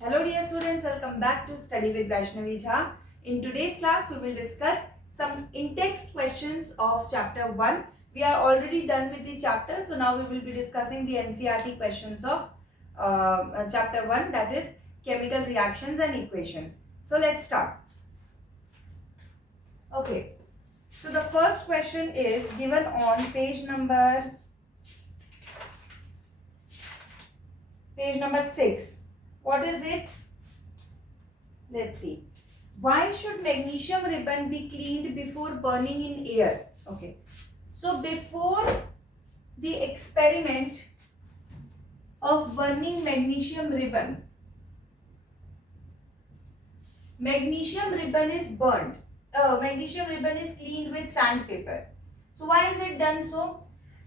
Hello dear students, welcome back to Study with Vaishnavi Jha. In today's class, we will discuss some in-text questions of chapter 1. We are already done with the chapter, so now we will be discussing the NCERT questions of chapter 1, that is chemical reactions and equations. So let's start. Okay, so the first question is given on page number 6. What is it? Let's see. Why should magnesium ribbon be cleaned before burning in air? Okay. So before the experiment of burning magnesium ribbon is burned. Magnesium ribbon is cleaned with sandpaper. So why is it done so?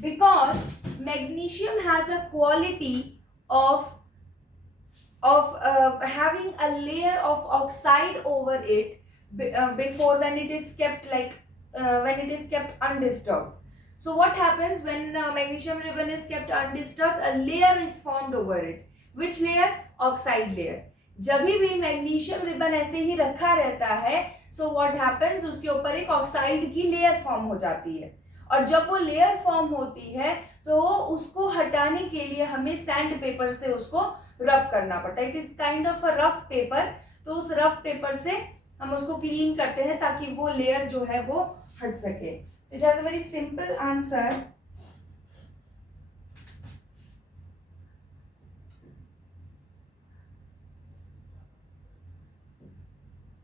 Because magnesium has a quality of having a layer of oxide over it before when it is kept undisturbed. So what happens when magnesium ribbon is kept undisturbed? A layer is formed over it. Which layer? Oxide layer. जब भी magnesium ribbon ऐसे ही रखा रहता है, so what happens, उसके ऊपर एक oxide की लेयर फॉर्म हो जाती है, और जब वो लेयर फॉर्म होती है तो उसको हटाने के लिए हमें सैंड पेपर से उसको रब करना पड़ता है. It is kind of a rough paper. तो उस रफ पेपर से हम उसको क्लीन करते हैं ताकि वो लेयर जो है वो हट सके. It has a very simple answer.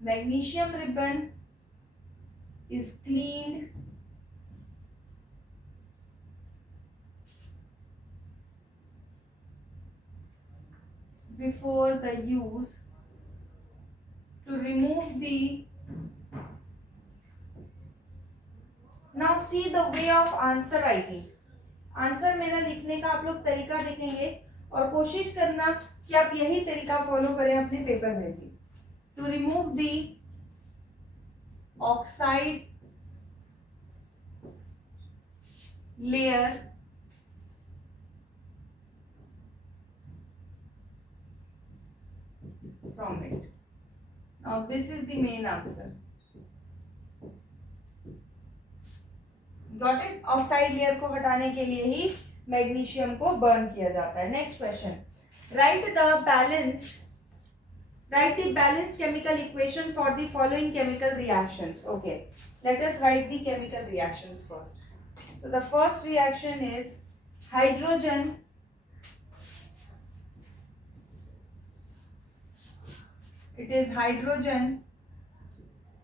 Magnesium ribbon is cleaned before the use to remove the. Now see the way of answer writing. Answer मेरा लिखने का आप लोग तरीका देखेंगे और कोशिश करना कि आप यही तरीका फॉलो करें अपने पेपर में भी. To remove the oxide layer from it. Now this is the main answer. Got it? Oxide layer को हटाने के लिए ही मैग्नीशियम को बर्न किया जाता है. Next question. Write the balanced chemical equation for the following chemical reactions. Okay, let us write the chemical reactions first. So the first reaction is hydrogen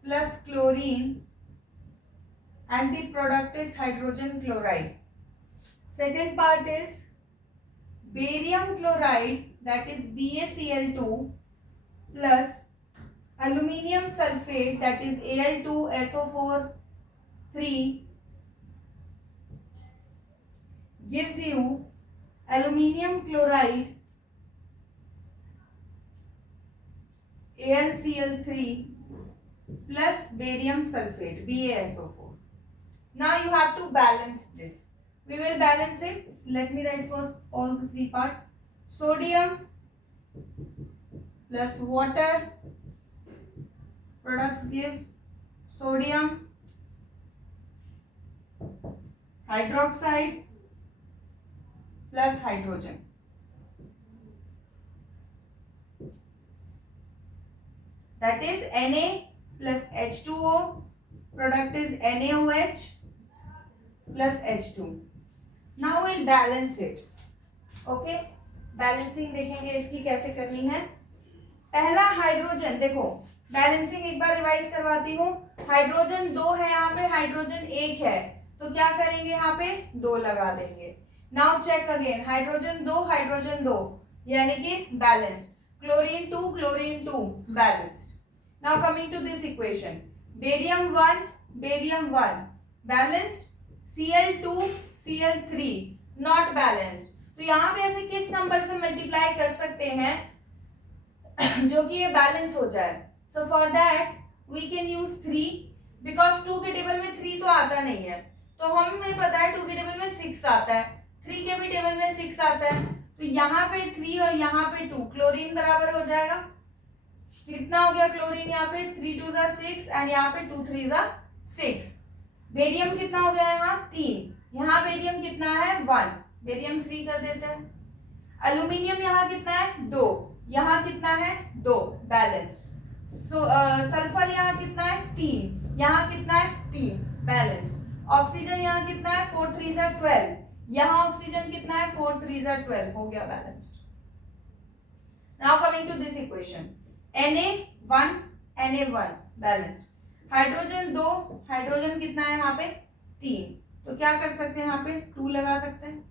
plus chlorine, and the product is hydrogen chloride. Second part is barium chloride, that is BaCl2, plus aluminium sulfate, that is Al2SO4 3, gives you aluminium chloride AlCl3 plus barium sulfate BaSO4. Now you have to balance this. We will balance it. Let me write first all the three parts. Sodium plus water, products give sodium hydroxide plus hydrogen. That is Na plus H2O, product is NaOH plus H2. Now we'll balance it. Okay, balancing देखेंगे इसकी कैसे करनी है. पहला hydrogen, देखो balancing एक बार revise करवाती हूँ. हाइड्रोजन 2 है, यहाँ पे हाइड्रोजन 1 है, तो क्या करेंगे, यहाँ पे 2 लगा देंगे. Now check again. हाइड्रोजन 2 यानी कि balanced. Chlorine 2 balanced. Now coming to this equation. Barium 1 balanced. Cl2 not balanced. तो यहाँ पे ऐसे किस नंबर से मल्टीप्लाई कर सकते हैं जो कि ये बैलेंस हो जाए. So for that we can use 3, because 2 के टेबल में 3 तो आता नहीं है, तो हमें पता है 2 के टेबल में 6 आता है, 3 के भी टेबल में 6 आता है. तो यहाँ पे 3 और यहाँ पे 2, क्लोरीन बराबर हो जाएगा, कितना हो गया क्लोरीन यहाँ पे 3 2 ज़ा 6 एंड यहाँ पे 2 3 ज़ा 6। बेरियम कितना हो गया यहाँ 3, यहाँ बेरियम कितना है 1, बेरियम 3 कर देते हैं। एल्यूमिनियम यहाँ कितना है 2, यहाँ कितना है 2, बैलेंस्ड। सल्फर यहाँ कितना है 3, यहाँ कितना है 3, बैलेंस्ड। ऑक्सीजन यहाँ कितना है 4 3 ज़ा 12, यहाँ ऑक्सीजन कितना है 4 3 ज़ा 12, हो गया balanced. Now coming to this equation, Na1 Na1 balanced, hydrogen 2, hydrogen कितना है यहाँ पे 3, तो क्या कर सकते हैं यहाँ पे 2 लगा सकते हैं,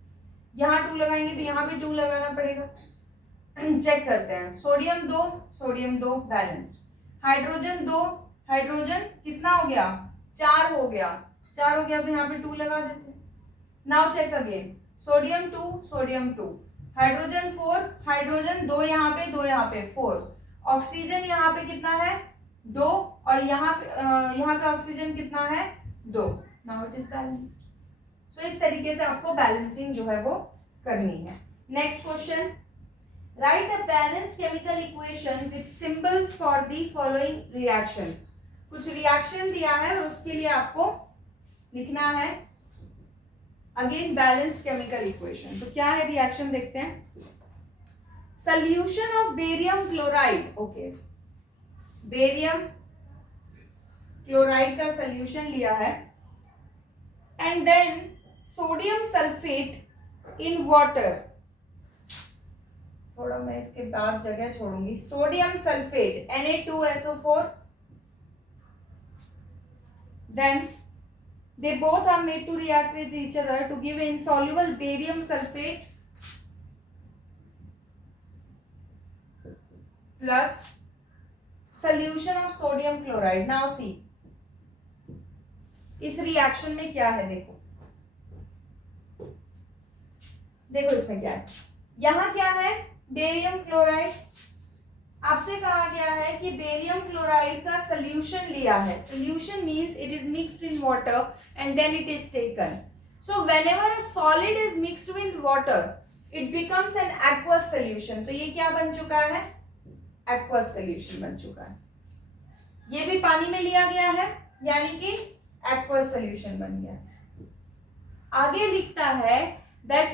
यहाँ 2 लगाएंगे तो यहाँ भी 2 लगाना पड़ेगा। चेक करते हैं, सोडियम 2 बैलेंस्ड, हाइड्रोजन 2, हाइड्रोजन कितना हो गया 4 हो गया, 4 हो गया तो यहाँ पे 2 लगा देते हैं। Now check again, sodium 2, hydrogen 4, hydrogen 2 यहाँ पे 2 यहाँ पे 4, ऑक्सीजन यहाँ पे कितना है 2 और यहाँ पे ऑक्सीजन कितना है 2, नाउ इट इज बैलेंस्ड। सो इस तरीके से आपको बैलेंसिंग जो है वो करनी है। Next question, right a balanced chemical equation with symbols for the following reactions. कुछ रिएक्शन दिया है और उसके लिए आपको लिखना है अगेन बैलेंस्ड केमिकल इक्वेशन। तो क्या है रिएक्शन देखते हैं, solution of barium chloride, okay barium chloride का सॉल्यूशन लिया है and then sodium sulphate in water, थोड़ा मैं इसके बाद जगह छोड़ूंगी, sodium sulphate Na2SO4, then they both are made to react with each other to give insoluble barium sulfate plus solution of sodium chloride. Now see, इस reaction में क्या है, देखो इसमें क्या है, यहां क्या है बेरियम क्लोराइड, आपसे कहा गया है कि बेरियम क्लोराइड का सोल्यूशन लिया है, solution means it is mixed in water and then it is taken. So whenever a solid is mixed in water it becomes an aqueous solution. तो ये क्या बन चुका है, एक्वस सोल्यूशन बन चुका है, ये भी पानी में लिया गया है यानी कि एक्वस सोल्यूशन बन गया। आगे लिखता है that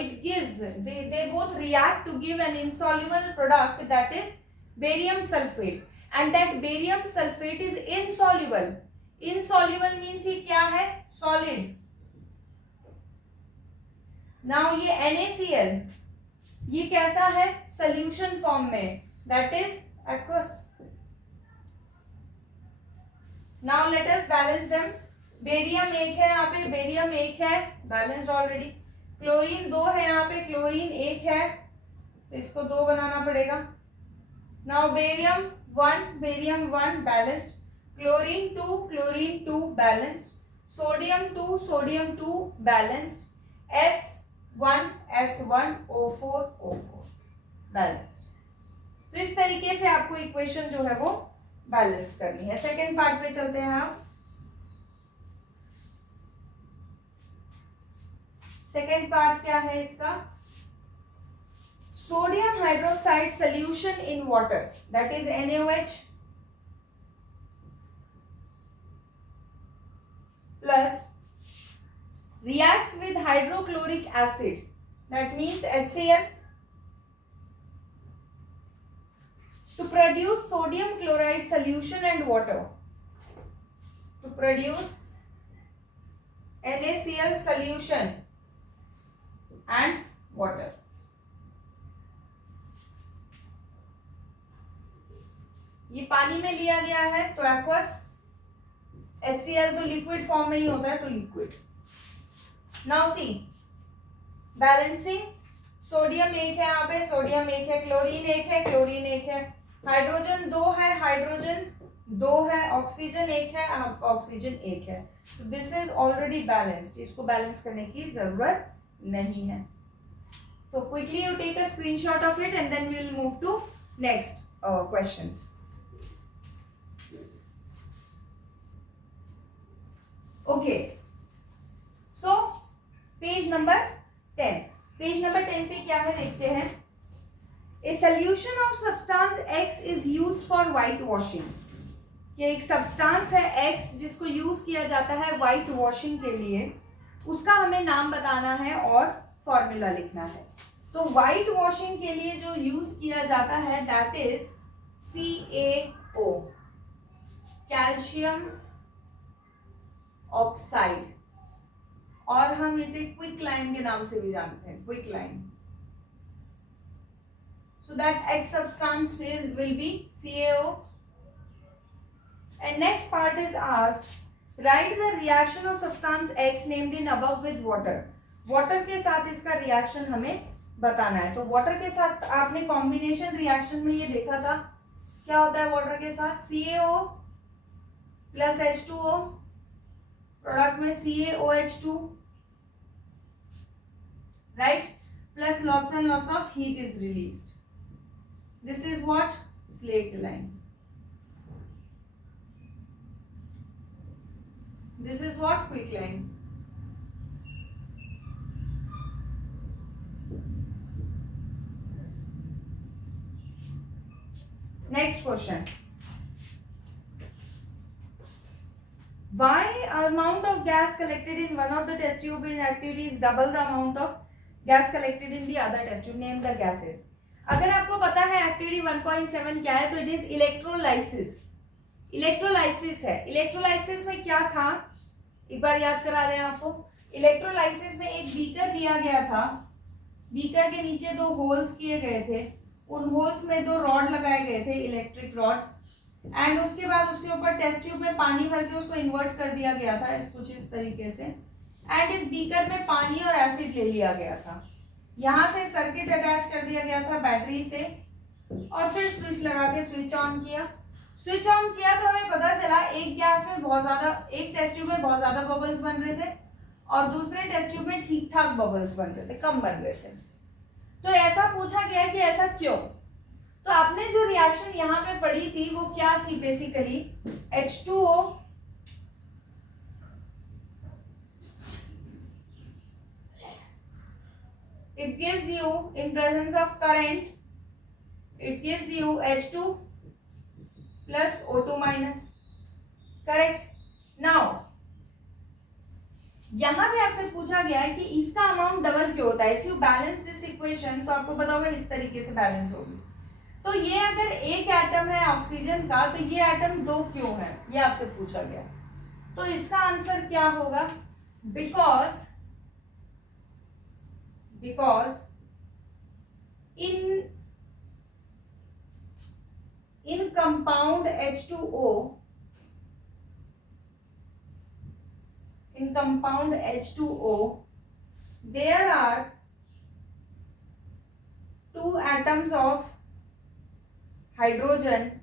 it gives, they both react to give an insoluble product that is barium sulfate and that barium sulfate is insoluble. Insoluble means ये क्या है solid. Now ये NaCl ये कैसा है solution form में, that is aqueous. Now let us balance them. Barium 1 है यहाँ पे, बेरियम 1 है बैलेंस्ड ऑलरेडी, क्लोरीन 2 है यहाँ पे, क्लोरीन 1 है तो इसको 2 बनाना पड़ेगा। Now barium 1 balanced, chlorine 2 balanced, sodium 2 balanced, S1 O4 balanced. तो इस तरीके से आपको इक्वेशन जो है वो बैलेंस करनी है। सेकेंड पार्ट पे चलते हैं आप। सेकेंड पार्ट क्या है इसका, sodium hydroxide solution in water that is NaOH plus reacts with hydrochloric acid that means HCl to produce sodium chloride solution and water, to produce NaCl solution and water. ये पानी में लिया गया है तो एक्वस, HCl तो liquid form में ही होता है तो liquid. Now see balancing, sodium 1 है यहाँ पे, सोडियम 1 है, क्लोरीन 1 है, क्लोरीन 1 है, हाइड्रोजन 2 है, हाइड्रोजन 2 है, ऑक्सीजन 1 है, ऑक्सीजन 1 है। तो दिस इज ऑलरेडी बैलेंस्ड, इसको बैलेंस करने की जरूरत नहीं है। So quickly you take a screenshot of it and then we will move to next questions. Okay. So page number 10. Page number 10 पे क्या है देखते हैं. A solution of substance x is used for white washing. ये एक substance है x जिसको use किया जाता है व्हाइट वॉशिंग के लिए. उसका हमें नाम बताना है और फॉर्मूला लिखना है. तो व्हाइट वॉशिंग के लिए जो यूज किया जाता है that is CaO, calcium oxide, और हम इसे क्विक लाइम के नाम से भी जानते हैं, quick lime. So that X substance will be CaO. And next part is asked, write the reaction of substance X named in above with water. Water के साथ इसका रिएक्शन हमें बताना है. तो water के साथ आपने कॉम्बिनेशन रिएक्शन में ये देखा था क्या होता है water के साथ. CaO प्लस H2O, प्रोडक्ट में CaOH2, right, plus lots and lots of heat is released. This is what? Slaked lime. This is what? Quick lime. Next question. Why amount of gas collected in one of the test tube in activity is double the amount of gas collected in the other test tube? Name the gases. अगर आपको पता है activity 1.7 क्या है तो it is electrolysis. Electrolysis है. Electrolysis में क्या था एक बार याद करा दें आपको. इलेक्ट्रोलाइसिस में एक बीकर दिया गया था. बीकर के नीचे 2 होल्स किए गए थे. उन होल्स में 2 रॉड लगाए गए थे, इलेक्ट्रिक रॉड्स, एंड उसके बाद उसके ऊपर टेस्ट ट्यूब में पानी भर के उसको इन्वर्ट कर दिया गया था कुछ इस तरीके से. एंड इस बीकर में पानी और एसिड ले लिया गया था. यहाँ से सर्किट अटैच कर दिया गया था बैटरी से, और फिर स्विच लगा के स्विच ऑन किया. स्विच ऑन किया तो हमें पता चला एक गैस में बहुत ज्यादा, एक टेस्ट ट्यूब में बहुत ज्यादा बबल्स बन रहे थे और दूसरे टेस्ट ट्यूब में ठीक ठाक बबल्स बन रहे थे, कम बन रहे थे. तो ऐसा पूछा गया कि ऐसा क्यों. तो आपने जो रिएक्शन यहाँ पे पढ़ी थी वो क्या थी basically. H2O it gives you in presence of current, it gives you H2 plus O2 minus. Correct. Now यहां पे आपसे पूछा गया है कि इसका अमाउंट डबल क्यों होता है. If you balance this equation तो आपको पता होगा इस तरीके से बैलेंस होगी. तो ये अगर एक एटम है ऑक्सीजन का तो ये एटम 2 क्यों है, ये आपसे पूछा गया. तो इसका आंसर क्या होगा. Because in compound H2O, there are 2 atoms of hydrogen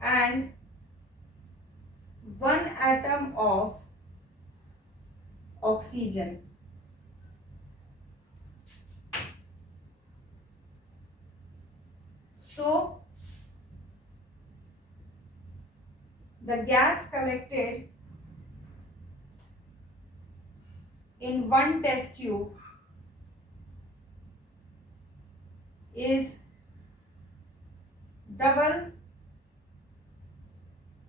and 1 atom of oxygen. So the gas collected in one test tube is double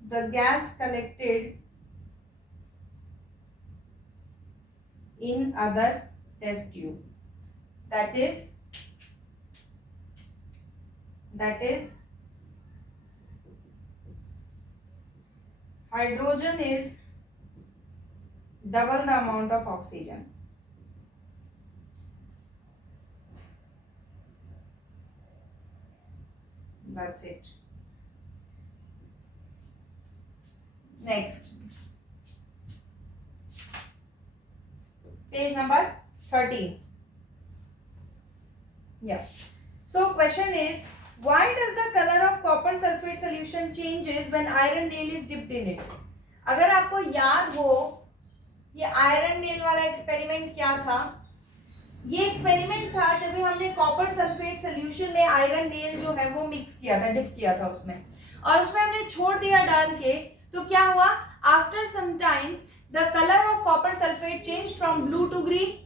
the gas collected in other test tube. That is hydrogen is double the amount of oxygen. That's it. Next, page number 13. Yeah. So question is, why does the color of copper sulfate solution changes when iron nail is dipped in it? अगर आपको याद हो ये iron nail वाला experiment क्या था. ये experiment था जब हमने कॉपर सल्फेट सोल्यूशन में आयरन नेल जो है वो मिक्स किया था, डिप किया था उसमें, और उसमें हमने छोड़ दिया डाल के. तो क्या हुआ, after some times the color of copper sulfate changed from blue to green,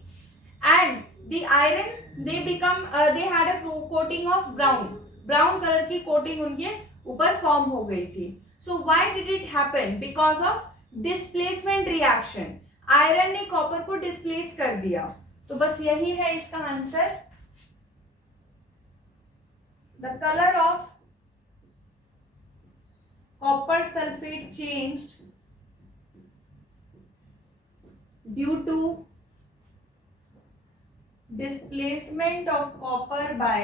and the iron they had a coating of brown color की coating उनके ऊपर फॉर्म हो गई थी. So why did it happen? Because of displacement reaction. Iron ने copper को displace कर दिया. तो बस यही है इसका answer. The color of copper sulfate changed due to displacement of copper by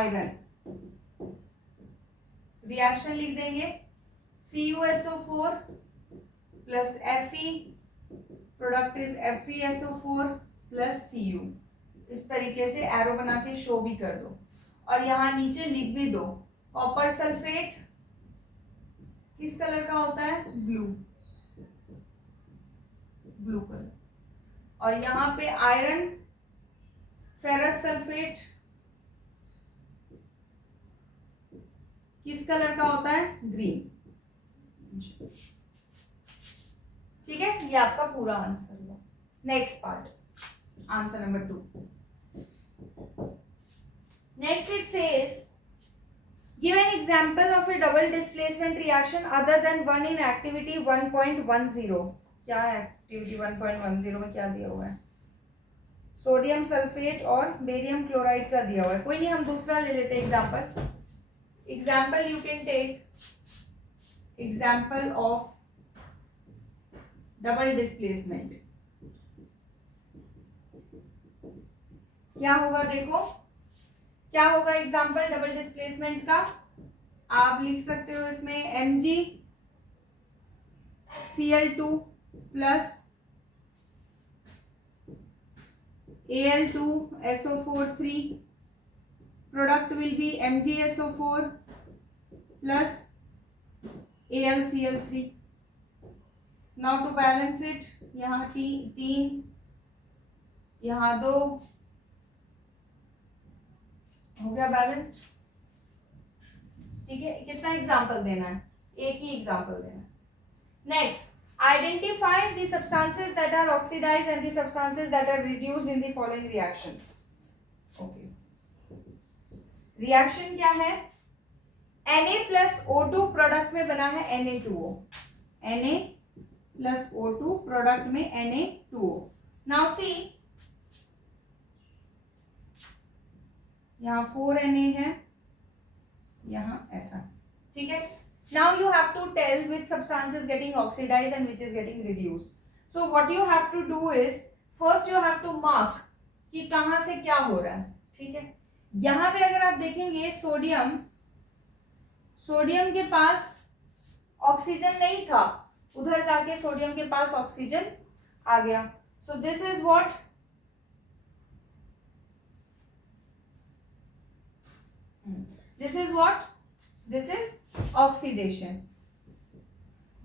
iron. Reaction लिख देंगे CuSO4 plus Fe, product is FeSO4 plus Cu. इस तरीके से एरो बना के शो भी कर दो और यहाँ नीचे लिख भी दो. कॉपर सल्फेट किस कलर का होता है? Blue colour. और यहाँ पे आयरन फेरस सल्फेट किस कलर का होता है? ग्रीन. ठीक है, ये आपका पूरा आंसर हुआ. Next part, answer number 2. Next it says, give an example of a double displacement reaction other than one in activity 1.10. क्या है एक्टिविटी 1.10 में? क्या दिया हुआ है? सोडियम सल्फेट और बेरियम क्लोराइड का दिया हुआ है. कोई नहीं, हम दूसरा ले लेते हैं example. Example you can take example of double displacement. क्या होगा देखो, क्या होगा एग्जाम्पल डबल डिस्प्लेसमेंट का? आप लिख सकते हो इसमें Mg Cl2 plus Al2SO4 3. Product will be MgSO4 plus AlCl3. Now to balance it, यहाँ 3, यहाँ 2 हो गया बैलेंस्ड. ठीक है, कितना एग्जाम्पल देना है? एक ही एग्जाम्पल देना है. Next, identify the substances that are oxidised and the substances that are reduced in the following reactions. Okay, reaction क्या है? Na प्लस O2 प्रोडक्ट में बना है Na2O. Na plus O2 product में Na2O. नाउ सी, यहाँ 4Na है, यहाँ ऐसा. ठीक है. Now you have to tell which substance is getting oxidised and which is getting reduced. So what you have to do is, first you have to mark कि कहाँ से क्या हो रहा है. ठीक है, यहाँ पे अगर आप देखेंगे सोडियम के पास ऑक्सीजन नहीं था, उधर जाके सोडियम के पास ऑक्सीजन आ गया. So this is what, this is oxidation.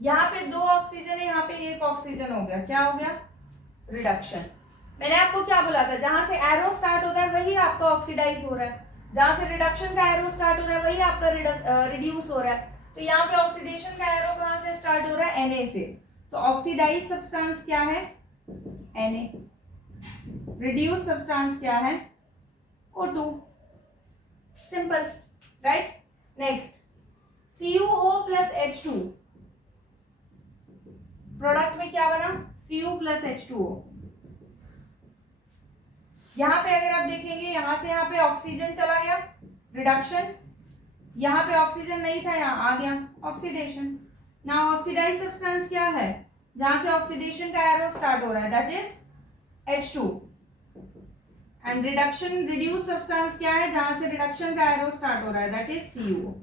यहाँ पे 2 ऑक्सीजन है, यहाँ पे 1 ऑक्सीजन हो गया. क्या हो गया? रिडक्शन. मैंने आपको क्या बोला था? जहां से एरो स्टार्ट होता है वही आपका ऑक्सीडाइज हो रहा है, जहां से रिडक्शन का एरो स्टार्ट हो रहा है वही आपका रिड्यूस हो रहा है. तो यहाँ पे ऑक्सीडेशन का एरो कहां से स्टार्ट हो रहा है? Na से. तो ऑक्सीडाइज सब्सटेंस क्या है? Na. रिड्यूस सब्सटेंस क्या है? O2. Simple, right. Next, CuO plus H2 product में क्या बना? Cu plus H2O. यहां पे अगर आप देखेंगे, यहां से यहां पे ऑक्सीजन चला गया, रिडक्शन. यहां पे ऑक्सीजन नहीं था, यहां आ गया ऑक्सीडेशन. नाउ ऑक्सीडाइज सब्सटेंस क्या है? जहां से ऑक्सीडेशन का एरो स्टार्ट हो रहा है, that is H2. And reduction reduce substance क्या है? जहां से रिडक्शन का एरो स्टार्ट हो रहा है, that is CuO.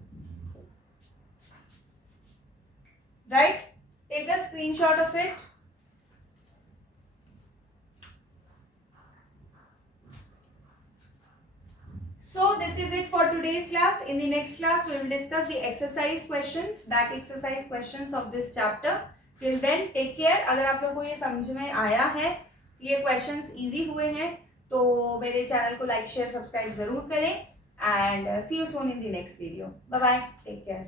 Right, take a screenshot of it. So this is it for today's class. In the next class we will discuss the exercise questions, back exercise questions of this chapter. Till then take care. अगर आप लोगों को ये समझ में आया है, ये questions easy हुए हैं, तो मेरे चैनल को लाइक शेयर सब्सक्राइब जरूर करें. And see you soon in the next video. Bye bye. Take care.